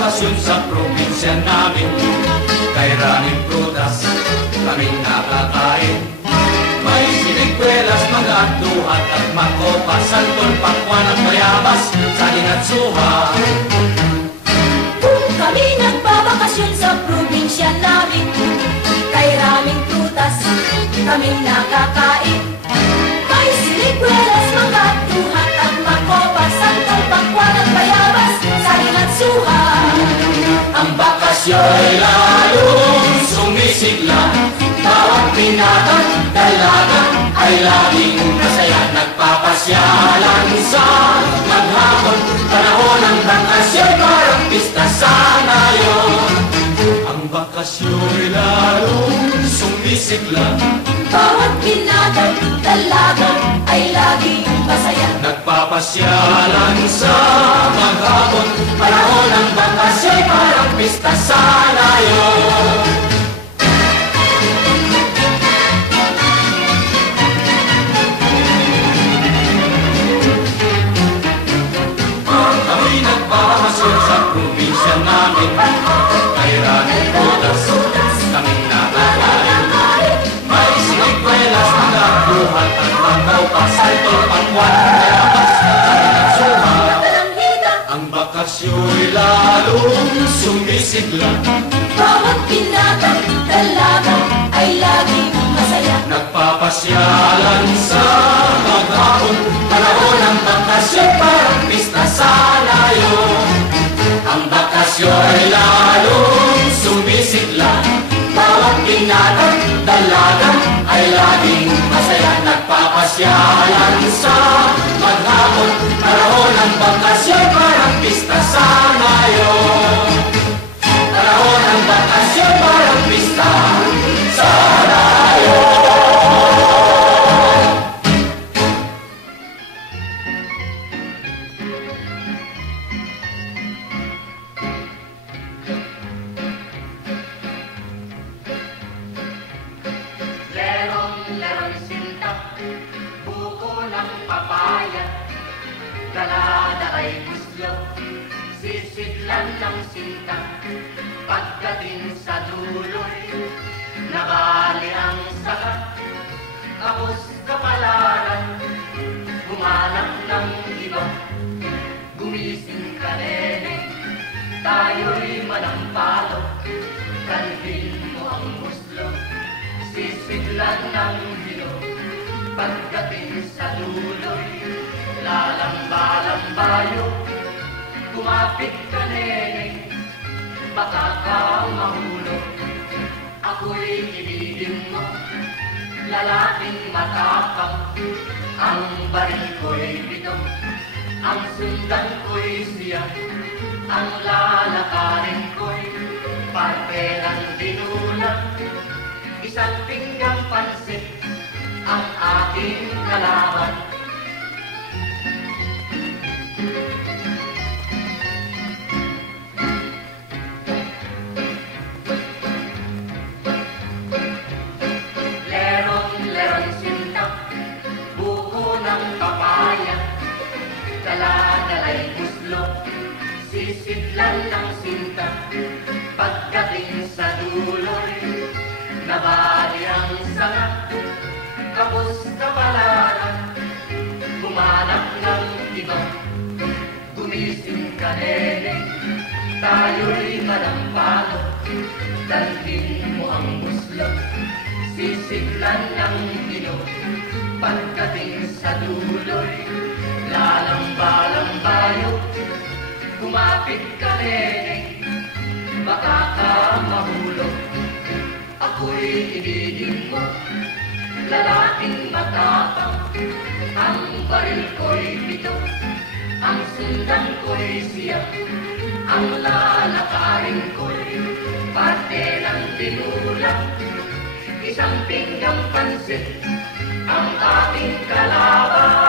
nagbabakasyon sa probinsya namin. Kay raming prutas kaming nakakain. May sinikwelas, mga duhat at makopa, santol, pakwan at mayabas, saging at suha. Kung kami nagbabakasyon sa probinsya namin, kay raming prutas kaming nakakain. May sinikwelas, mga duhat at makopa, santol, pakwan at mayabas, saging at suha. Ang bakasyo'y lalong sumisigla, bawat binatang dalaga ay laging masaya. Nagpapasyalan sa maghapon, panahon ng bakasyo'y parang pista sana yun. Ang bakasyo'y lalong sumisigla, bawat binatang dalaga ay laging masaya. nagpapasyalan sa maghapon, panahon ng bakasyo'y parang pista sana yun. Kami nagbabakasyon sa probinsya namin, kay raming prutas kaming nakakain. May sinikwelas, mga buhat at magkaupa, santol, pakwan, mayabas, saging at suha. Ang bakasyo'y lalong sumisigla, bawat binatang dalaga ay laging masaya. nagpapasyalan sa maghapon, panahon ng bakasyon parang pista sana yun. Ang bakasyo'y lalong sumisigla, bawat binatang dalaga ay laging masaya. Nagpapasyalan sa maghapon, panahon ng bakasyon parang pista sana yun. Panahon ng bakasyon parang pista sana yun. Lerong sinta, buko ng papaya, dala ay guslo, sisidlan ng sinta. Pagdating sa duloy, nabali ang saka, tapos kapalaran, humanap ng iba. Gumising ka, nene, tayo'y manampalo, kanhin mo ang muslo, sisidlan ng hilo. Pagdating sa duloy, lalamba-lambayo, kumapit ka, nene, baka ka mahulog. Ako'y ibigin mo, lalaking matapang, ang baril ko'y bito, ang sundan ko'y siya, ang lalakarin ko'y parte ng dinulang. Isang pinggang pansit ang aking kalaban. Lerong sinta, buko ng papaya, dala-dala'y guslo, sisidlan ng sinta. Pagdating sa duloy, nabali ang sanga, kapos kapalaran, humanap ng iba. Gumising ka, nene, tayo'y manampalo, dalhin mo ang muslo, sisiglan ng hilo. Pagdating sa duloy, lalamba-lambayo, kumapit ka, nene, baka ka mahulog. Ako'y ibigin mo, lalaking matapang, ang baril ko'y bito, ang sundan ko'y siya, ang lalakarin ko'y parte ng tinulang. Isang pinggang pansit ang ating kalaban.